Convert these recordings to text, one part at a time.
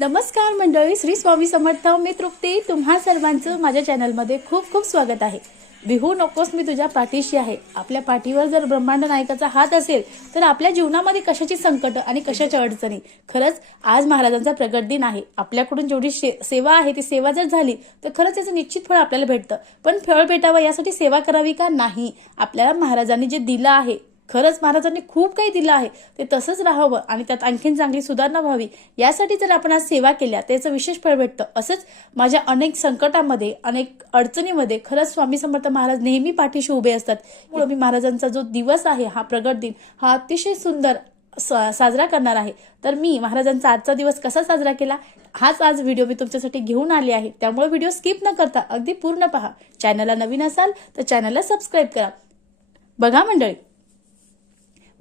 नमस्कार मंडळी श्री स्वामी समर्थ मी तृप्ती. तुम्हा सर्वांचं माझ्या चॅनलमध्ये खूप खूप स्वागत आहे. विहू नकोस मी तुझ्या पाठीशी आहे. आपल्या पाठीवर जर ब्रह्मांड नायकाचा हात असेल तर आपल्या जीवनामध्ये कशाची संकट आणि कशाच्या अडचणी? खरंच आज महाराजांचा प्रगट दिन आहे. आपल्याकडून जेवढी शे- सेवा आहे ती सेवा जर झाली तर खरंच याचं निश्चित फळ आपल्याला भेटतं. पण फळ भेटावं यासाठी सेवा करावी का नाही? आपल्याला महाराजांनी जे दिलं आहे खरंच महाराजांनी खूप काही दिलं आहे. ते तसंच राहावं आणि त्यात आणखीन चांगली सुधारणा व्हावी. यासाठी जर आपण आज सेवा केल्या त्याचं विशेष फळ भेटतं. असंच माझ्या अनेक संकटामध्ये अनेक अडचणीमध्ये खरंच स्वामी समर्थ महाराज नेहमी पाठीशी उभे असतात. म्हणून मी महाराजांचा जो दिवस आहे हा प्रगट दिन हा अतिशय सुंदर सा- साजरा करणार आहे. तर मी महाराजांचा आजचा दिवस कसा साजरा केला हाच आज व्हिडिओ मी तुमच्यासाठी घेऊन आले आहे. त्यामुळे व्हिडिओ स्किप न करता अगदी पूर्ण पहा. चॅनलला नवीन असाल तर चॅनलला सबस्क्राईब करा. बघा मंडळी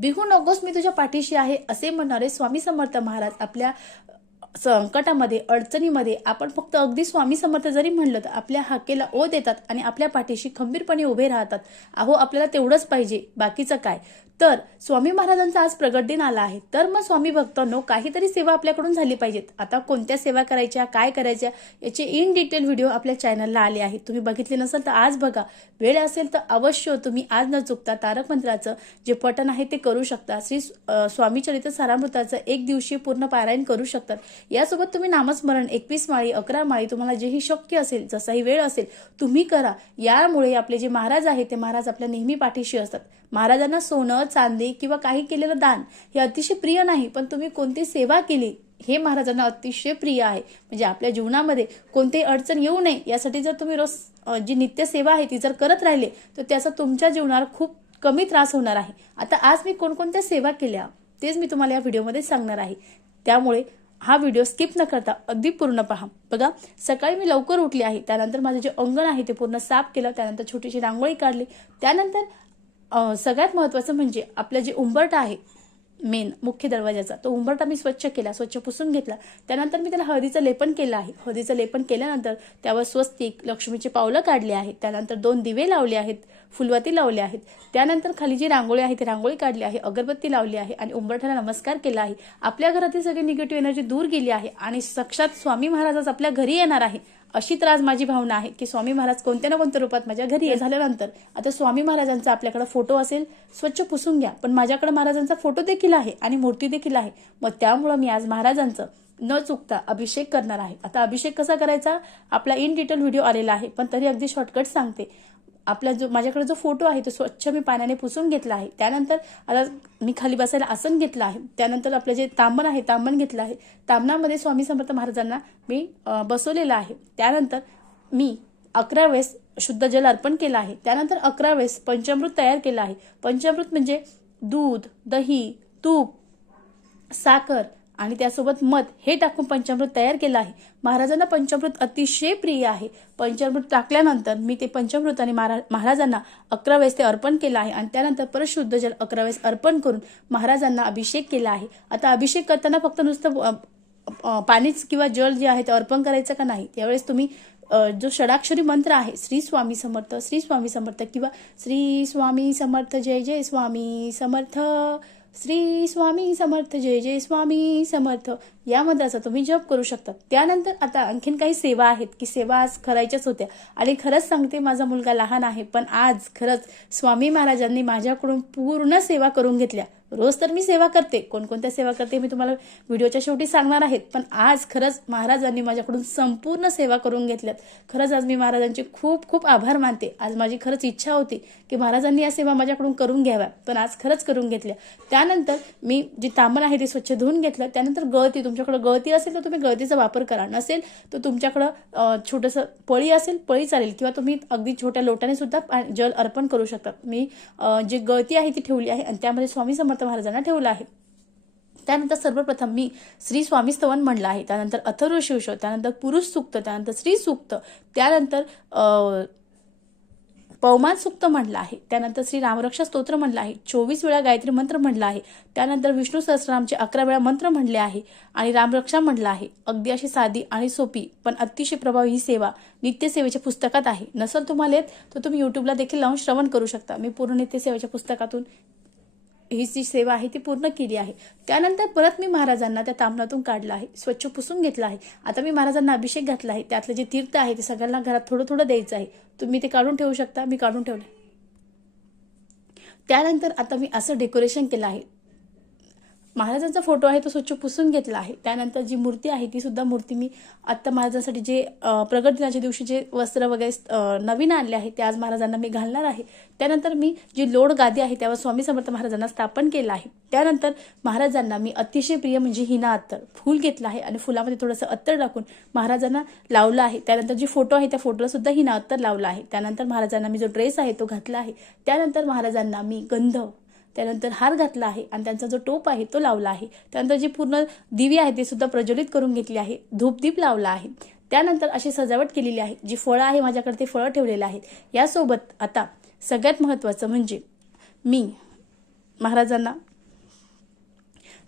भिगू नकोस मी तुझ्या पाठीशी आहे असे म्हणणारे स्वामी समर्थ महाराज आपल्या संकटामध्ये अडचणीमध्ये आपण फक्त अगदी स्वामी समर्थ जरी म्हणलं तर आपल्या हाकेला ओ देतात आणि आपल्या पाठीशी खंबीरपणे उभे राहतात. अहो आपल्याला तेवढंच पाहिजे बाकीचं काय? तर स्वामी महाराजांचा आज प्रगट दिन आला आहे. तर मग स्वामी भक्तांनो काहीतरी सेवा आपल्याकडून झाली पाहिजेत. आता कोणत्या सेवा करायच्या काय करायच्या याचे इन डिटेल व्हिडिओ आपल्या चॅनलला आले आहेत. तुम्ही बघितले नसेल तर आज बघा. वेळ असेल तर अवश्य तुम्ही आज न चुकता तारक मंत्राचं जे पठण आहे ते करू शकता. श्री स्वामी चरित्र सारामृताचं एक दिवशी पूर्ण पारायण करू शकतात. यासोबत तुम्ही नामस्मरण एकवीस माळी अकरा माळी तुम्हाला जेही शक्य असेल जसाही वेळ असेल तुम्ही करा. यामुळे आपले जे महाराज आहेत ते महाराज आपल्या नेहमी पाठीशी असतात. महाराजांना सोनं चांदी किंवा काही केलेलं दान हे अतिशय प्रिय नाही पण तुम्ही कोणती सेवा केली हे महाराजांना अतिशय प्रिय आहे. म्हणजे आपल्या जीवनामध्ये कोणतीही अडचण येऊ नये यासाठी जर तुम्ही रोज जी नित्य सेवा आहे ती जर करत राहिले तर त्याचा तुमच्या जीवनावर खूप कमी त्रास होणार आहे. आता आज मी कोणकोणत्या सेवा केल्या तेच मी तुम्हाला या व्हिडिओमध्ये सांगणार आहे. त्यामुळे हा व्हिडिओ स्किप न करता अगदी पूर्ण पहा. बघा सकाळी मी लवकर उठली आहे त्यानंतर माझं जे अंगण आहे ते पूर्ण साफ केलं त्यानंतर छोटीशी रांगोळी काढली त्यानंतर सगळ्यात महत्त्वाचं म्हणजे आपलं जे उंबरटा आहे मेन मुख्य दरवाजाचा तो उंबरटा मी स्वच्छ केला स्वच्छ पुसून घेतला. त्यानंतर मी त्याला हळदीचं लेपन केलं आहे. हळदीचं लेपन केल्यानंतर त्यावर स्वस्तिक लक्ष्मीचे पावलं काढले आहेत. त्यानंतर दोन दिवे लावले आहेत फुलवाती लावले आहेत. त्यानंतर खाली जी रांगोळी आहे ती रांगोळी काढली आहे अगरबत्ती लावली आहे आणि उंबरठ्याला नमस्कार केला आहे. आपल्या घरातील सगळी निगेटिव्ह एनर्जी दूर गेली आहे आणि साक्षात स्वामी महाराजच आपल्या घरी येणार आहे. अशी तर आज माझी भावना आहे की स्वामी महाराज कोणत्या ना कोणत्या रूपात माझ्या घरी ये- झाल्यानंतर आता स्वामी महाराजांचा आपल्याकडे फोटो असेल स्वच्छ पुसून घ्या. पण माझ्याकडे महाराजांचा फोटो देखील आहे आणि मूर्ती देखील आहे. मग त्यामुळं मी आज महाराजांचं न चुकता अभिषेक करणार आहे. आता अभिषेक कसा करायचा? आपला इन डिटेल व्हिडिओ आलेला आहे पण तरी अगदी शॉर्टकट सांगते. आपला जो माझ्याकडे जो फोटो आहे तो स्वच्छ मी पाण्याने पुसून घेतला आहे. त्यानंतर आता मी खाली बसायला आसन घेतलं आहे. त्यानंतर आपलं जे तांबण आहे तांबण घेतलं आहे. तांबणामध्ये स्वामी समर्थ महाराजांना मी बसवलेलं आहे. त्यानंतर मी अकरा वेळेस शुद्ध जल अर्पण केलं आहे. त्यानंतर अकरा वेळेस पंचामृत तयार केलं आहे. पंचामृत म्हणजे दूध दही तूप साखर आणि त्यासोबत मध हे टाकून पंचामृत तयार केलं आहे. महाराजांना पंचामृत अतिशय प्रिय आहे. पंचामृत टाकल्यानंतर मी ते पंचामृत आणि महाराजांना अकरा वेळेस ते अर्पण केलं आहे आणि त्यानंतर परत शुद्ध जल अकरा वेळेस अर्पण करून महाराजांना अभिषेक केला आहे. आता अभिषेक करताना फक्त नुसतं पाणीच किंवा जल जे आहे ते अर्पण करायचं का नाही? त्यावेळेस तुम्ही जो षडाक्षरी मंत्र आहे श्री स्वामी समर्थ श्री स्वामी समर्थ किंवा श्री स्वामी समर्थ जय जय स्वामी समर्थ श्री स्वामी समर्थ जय जय स्वामी समर्थ. या मंत्राचा तुम्ही जप करू शकता. त्यानंतर आता आणखीन काही सेवा आहेत की सेवा आज करायच्याच होत्या. आणि खरंच सांगते माझा मुलगा लहान आहे पण आज खरंच स्वामी महाराजांनी माझ्याकडून पूर्ण सेवा करून घेतल्या. रोज तर मी सेवा करते. कोणकोणत्या सेवा करते मी तुम्हाला व्हिडिओच्या शेवटी सांगणार आहेत. पण आज खरंच महाराजांनी माझ्याकडून संपूर्ण सेवा करून घेतल्यात. खरंच आज मी महाराजांचे खूप खूप आभार मानते. आज माझी खरंच इच्छा होती की महाराजांनी या सेवा माझ्याकडून करून घ्याव्या. पण आज खरंच करून घेतल्या. त्यानंतर मी जी तांबण आहे ती स्वच्छ धुवून घेतलं. त्यानंतर गळती. तुमच्याकडं गळती असेल तर तुम्ही गळतीचा वापर करा. नसेल तर तुमच्याकडं छोटंसं पळी असेल पळी चालेल. किंवा तुम्ही अगदी छोट्या लोटाने सुद्धा पा- जल अर्पण करू शकता. मी जी गळती आहे ती ठेवली आहे आणि त्यामध्ये स्वामी समर्थ महाराजांना ठेवलं आहे. त्यानंतर सर्वप्रथम मी श्री स्वामी स्तवन म्हणलं आहे. त्यानंतर अथर्व शिवशो त्यानंतर पुरुष सूक्त त्यानंतर स्त्री सुक्त त्यानंतर पवमान सुक्त म्हणलं आहे. त्यानंतर श्री रामरक्षा स्तोत्र म्हणलं आहे. चोवीस वेळा गायत्री मंत्र म्हणलं आहे. त्यानंतर विष्णू सहस्रामचे अकरा वेळा मंत्र म्हणले आहे. आणि रामरक्षा म्हणलं आहे. अगदी अशी साधी आणि सोपी पण अतिशय प्रभावी ही सेवा नित्यसेवेच्या पुस्तकात आहे. नसल तुम्हाला येत तर तुम्ही यूट्यूबला देखील लावून श्रवण करू शकता. मी पूर्ण नित्यसेवेच्या पुस्तकातून ही जी सेवा आहे ती पूर्ण केली आहे. त्यानंतर परत मी महाराजांना त्या तामणातून काढलं आहे. स्वच्छ पुसून घेतलं आहे. आता मी महाराजांना अभिषेक घातला आहे. त्यातलं जे तीर्थ आहे ते सगळ्यांना घरात थोडं थोडं द्यायचं आहे. तुम्ही ते काढून ठेवू शकता? मी काढून ठेवलं त्यानंतर आता मी असं डेकोरेशन केलं आहे. महाराजांचा फोटो आहे तो स्वच्छ पुसून घेतला आहे. त्यानंतर जी मूर्ती आहे ती सुद्धा मूर्ती मी आत्ता महाराजांसाठी जे प्रगट दिनाच्या दिवशी जे वस्त्र वगैरे नवीन आणले आहे ते आज महाराजांना मी घालणार आहे. त्यानंतर मी जी लोड गादी आहे त्यावर स्वामी समर्थ महाराजांना स्थापन केलं आहे. त्यानंतर महाराजांना मी अतिशय प्रिय म्हणजे हिना अत्तर फूल घेतलं आहे आणि फुलामध्ये थोडंसं अत्तर टाकून महाराजांना लावलं आहे. त्यानंतर जी फोटो आहे त्या फोटोला सुद्धा हिना अत्तर लावला आहे. त्यानंतर महाराजांना मी जो ड्रेस आहे तो घातला आहे. त्यानंतर महाराजांना मी गंध त्यानंतर हार घातला आहे आणि त्यांचा जो टोप आहे तो लावला आहे. त्यानंतर जी पूर्ण दिवी आहे ते सुद्धा प्रज्वलित करून घेतली आहे. धूपदीप लावला आहे. त्यानंतर अशी सजावट केलेली आहे जी फळं आहे माझ्याकडे ते फळं ठेवलेलं आहेत. यासोबत आता सगळ्यात महत्त्वाचं म्हणजे मी महाराजांना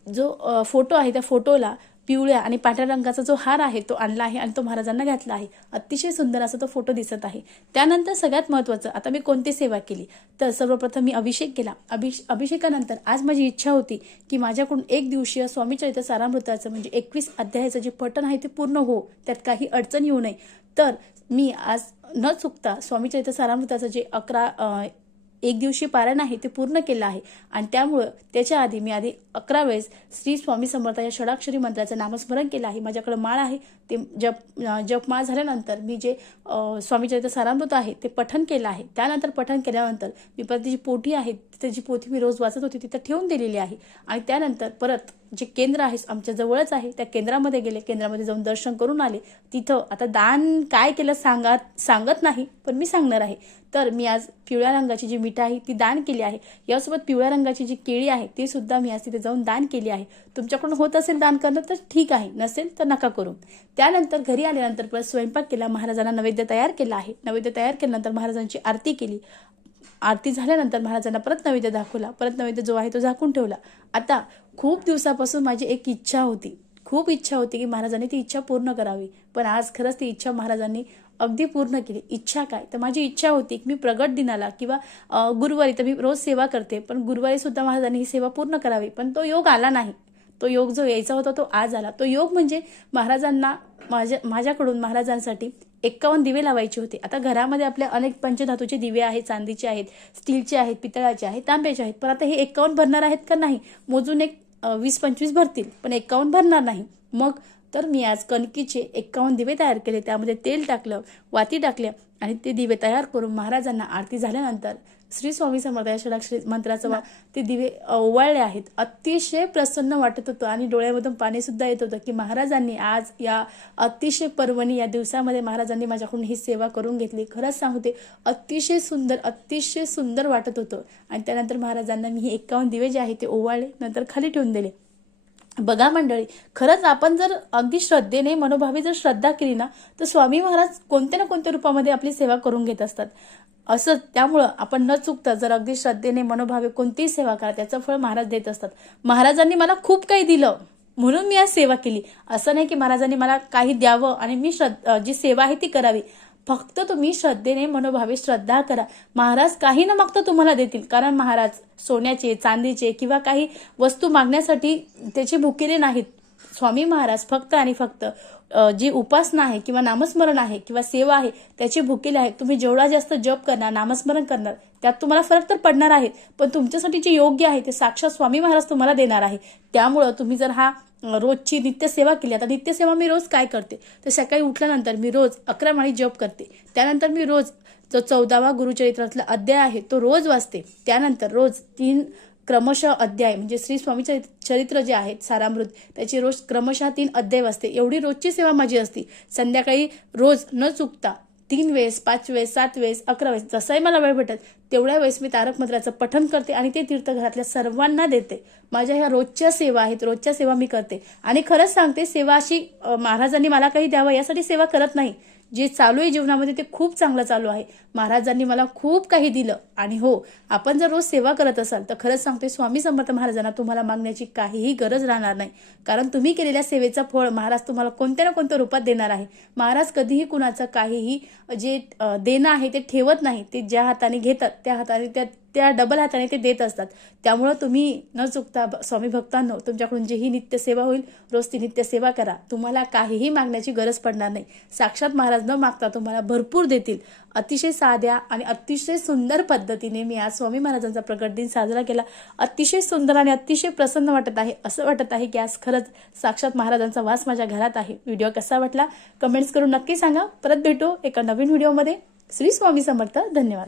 जो फोटो आहे त्या फोटोला पिवळ्या आणि पांढऱ्या रंगाचा जो हार आहे तो आणला आहे आणि तो महाराजांना घातला आहे. अतिशय सुंदर असा तो फोटो दिसत आहे. त्यानंतर सगळ्यात महत्त्वाचं आता मी कोणती सेवा केली? तर सर्वप्रथम मी अभिषेक केला. अभिष अभिषेकानंतर आज माझी इच्छा होती की माझ्याकडून एक दिवशीय स्वामी चरित्र सारामृताचं म्हणजे एकवीस अध्यायाचं जे पठण आहे ते पूर्ण हो त्यात काही अडचण येऊ नये. तर मी आज न चुकता स्वामी चरित्र सारामृताचं जे अकरा एक दिवशी पारायण आहे ते पूर्ण केलं आहे. आणि त्यामुळं त्याच्या आधी मी आधी अकरा वेळेस श्री स्वामी समर्थ या षडाक्षरी मंत्राचं नामस्मरण केलं आहे. माझ्याकडे माळ आहे. ते जप जपमाळ झाल्यानंतर मी जे अ, स्वामी चरित्र सारामृत आहे ते पठन केलं आहे. त्यानंतर पठन केल्यानंतर मी परत जी पोथी आहे तिथे जी पोथी मी रोज वाचत होती तिथं ठेवून दिलेली आहे. आणि त्यानंतर परत जे केंद्र आहे आमच्या जवळच आहे त्या केंद्रामध्ये गेले केंद्रामध्ये जाऊन दर्शन करून आले. तिथं आता दान काय केलं सांगा सांगत नाही पण मी सांगणार आहे. तर मी आज पिवळ्या रंगाची जी मिठाई आहे ती दान केली आहे. यासोबत पिवळ्या रंगाची जी केळी आहे ती सुद्धा मी आज तिथे जाऊन दान केली आहे. तुमच्याकडून होत असेल दान करणं तर ठीक आहे. नसेल तर नका करू. त्यानंतर घरी आल्यानंतर परत स्वयंपाक केला महाराजांना नैवेद्य तयार केला आहे. नैवेद्य तयार केल्यानंतर महाराजांची आरती केली. आरती झाल्यानंतर महाराजांना परत नैवेद्य दाखवला. परत नैवेद्य जो आहे तो झाकून ठेवला. आता खूप दिवसापासून माझी एक इच्छा होती. खूप इच्छा होती की महाराजांनी ती इच्छा पूर्ण करावी. पण आज खरंच ती इच्छा महाराजांनी अगदी पूर्ण केली. इच्छा काय? तर माझी इच्छा होती की मी प्रगट दिनाला किंवा गुरुवारी तर मी रोज सेवा करते. पण गुरुवारी सुद्धा महाराजांनी ही सेवा पूर्ण करावी. पण तो योग आला नाही. तो योग जो यायचा होता तो आज आला. तो योग म्हणजे महाराजांना माझ्या माझ्याकडून महाराजांसाठी एक्कावन्न दिवे लावायचे होते. आता घरामध्ये आपल्या अनेक पंचधातूचे दिवे आहेत चांदीचे आहेत स्टीलचे आहेत पितळाचे आहेत तांब्याचे आहेत. पण आता हे एक्कावन्न भरणार आहेत का नाही? मोजून एक वीस पंचवीस भरतील पण एक्कावन्न भरणार नाही. मग तर मी आज कणकीचे एक्कावन्न दिवे तयार केले. त्यामध्ये तेल टाकलं वाती टाकल्या आणि ते दिवे तयार करून महाराजांना आरती झाल्यानंतर श्री स्वामी समर्थ या षडाक्षरी मंत्राचं वा ते दिवे ओवाळले आहेत. अतिशय प्रसन्न वाटत होतं आणि डोळ्यामधून पाणी सुद्धा येत होतं की महाराजांनी आज या अतिशय पर्वणी या दिवसामध्ये महाराजांनी माझ्याकडून ही सेवा करून घेतली. खरंच सांगते अतिशय सुंदर अतिशय सुंदर वाटत होतं. आणि त्यानंतर महाराजांना मी हे एक्कावन्न दिवे जे आहे ते ओवाळले नंतर खाली ठेवून दिले. बघा मंडळी खरंच आपण जर अगदी श्रद्धेने मनोभावी जर श्रद्धा केली ना तर स्वामी महाराज कोणत्या ना कोणत्या रूपामध्ये आपली सेवा करून घेत असतात. असं त्यामुळं आपण न चुकता जर अगदी श्रद्धेने मनोभावे कोणतीही सेवा करा त्याचं फळ महाराज देत असतात. महाराजांनी मला खूप काही दिलं म्हणून मी आज सेवा केली. असं नाही की महाराजांनी मला काही द्यावं आणि मी श्रद्धा जी सेवा आहे ती करावी. फक्त तुम्ही श्रद्धेने मनोभावे श्रद्धा करा. महाराज काही न मागता तुम्हाला देतील. कारण महाराज सोन्याचे चांदीचे किंवा काही वस्तू मागण्यासाठी त्याचे भुकेले नाहीत. स्वामी महाराज फक्त आणि फक्त जी उपासना आहे किंवा नामस्मरण आहे किंवा सेवा आहे त्याची भुकेले आहेत. तुम्ही जेवढा जास्त जप करणार नामस्मरण करणार त्यात तुम्हाला फरक तर पडणार आहे. पण तुमच्यासाठी जे योग्य आहे ते साक्षात स्वामी महाराज तुम्हाला देणार आहे. त्यामुळं तुम्ही जर हा रोजची नित्यसेवा केली. आता नित्यसेवा मी रोज काय करते? तर सकाळी उठल्यानंतर मी रोज अकरा माळी जप करते. त्यानंतर मी रोज जो चौदावा गुरुचरित्रातला अध्याय आहे तो रोज वाचते. त्यानंतर रोज तीन क्रमशः अध्याय म्हणजे श्री स्वामी चरित्र जे आहेत सारामृत त्याची रोज क्रमशः तीन अध्याय वाचते. एवढी रोजची सेवा माझी असते. संध्याकाळी रोज न चुकता तीन वेळेस पाच वेळेस सात वेळेस अकरा वेळेस जसाही मला वेळ भेटत तेवढ्या वेळेस मी तारक मंत्राचं पठन करते आणि ते तीर्थ घरातल्या सर्वांना देते. माझ्या ह्या रोजच्या सेवा आहेत रोजच्या सेवा मी करते. आणि खरंच सांगते सेवा अशी महाराजांनी मला काही द्यावं यासाठी सेवा करत नाही. जे चालू आहे जीवनामध्ये ते खूप चांगलं चालू आहे. महाराजांनी मला खूप काही दिलं. आणि हो आपण जर रोज सेवा करत असाल तर खरंच सांगते स्वामी समर्थ महाराजांना तुम्हाला मागण्याची काहीही गरज राहणार नाही. कारण तुम्ही केलेल्या सेवेचं फळ महाराज तुम्हाला कोणत्या ना कोणत्या रूपात देणार आहे. महाराज कधीही कुणाचं काहीही जे देणं आहे ते ठेवत नाही. ते ज्या हाताने घेतात त्या हाताने त्या त्या डबल हाताने ते देत असतात. त्यामुळं तुम्ही न चुकता स्वामी भक्तांनो तुमच्याकडून जी ही नित्यसेवा होईल रोज ती नित्यसेवा करा. तुम्हाला काहीही मागण्याची गरज पडणार नाही. साक्षात महाराज न मागता तुम्हाला भरपूर देतील. अतिशय साध्या आणि अतिशय सुंदर पद्धतीने मी आज स्वामी महाराजांचा प्रकट दिन साजरा केला. अतिशय सुंदर आणि अतिशय प्रसन्न वाटत आहे असं वाटत आहे की आज खरंच साक्षात महाराजांचा वास माझ्या घरात आहे. व्हिडिओ कसा वाटला? कमेंट्स करून नक्की सांगा. परत भेटू एका नवीन व्हिडिओमध्ये. श्री स्वामी समर्थ. धन्यवाद.